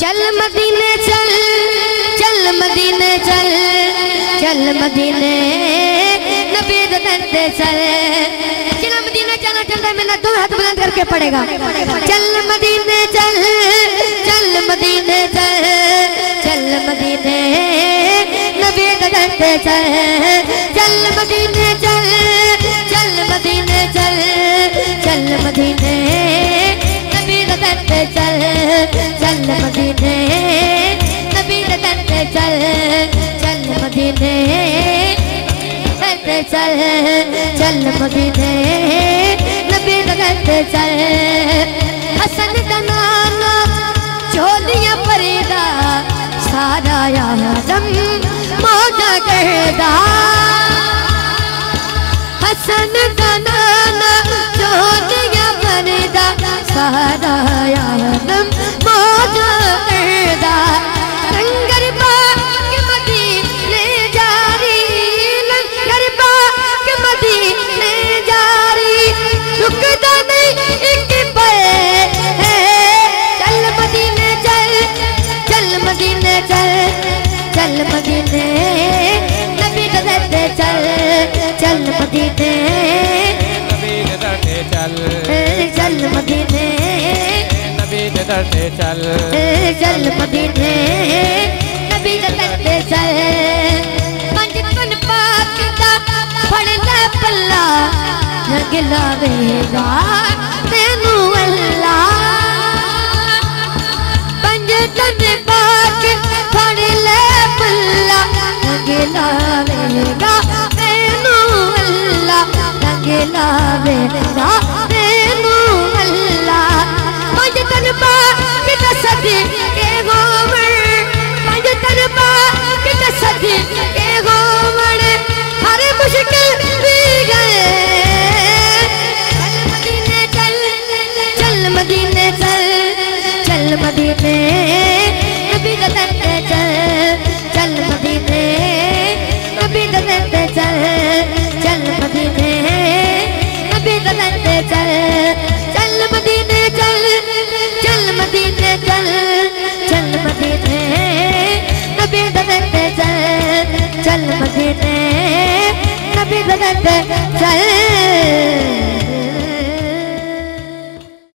चल मदीने चल, चल मदीने चल, चल मदीने नबी दे चल। चल मदीने चल चलता है मैंने दोनों हाथ बुलंद करके पड़ेगा। चल मदीने चल, चल मदीने चल, चल मदीने नबी दे चल। चल मदीने चल, चल मदीने चल, चल मदीने नबी दे चल। चल मदीने नबी दे चल, चल मदीने दे चल, चल मदीने नबी दे चल। हसन का नाना चोलियां परेदा सारा आदम मौजा कहदा। हसन का नाना चोलियां परेदा सारा आदम मौजा कहदा। लंगर बाग मदीने जारी, लंगर बाग मदीने जारी, रुकदा नहीं एक पल। चल मदीने चल, चल मदीने चल, चल मदीने नबी दे चल। चल मदीने नबी दे चल, चल मदीने नबी दे चल, चल मदीने नबी दे चल। पंजतन पाक दा फड़ ले पल्ला, रंग लावेगा तेनू अल्लाह। पंजतन पाक फड़ ले पल्ला, रंग लावेगा तेनू अल्लाह, रंग लावेगा तेनू अल्लाह। पंजतन पाक दा सदी के गोवण, पंजतन पाक दा सदी के गोवण, हर मुश्किल भी गए। चल मदीने चल, चल मदीने नबी दे चल। चल मदीने नबी दे चल, चल मदीने नबी दे चल। चल मदीने चल, चल मदीने चल, चल मदीने नबी दे चल। चल मदीने नबी दे चल।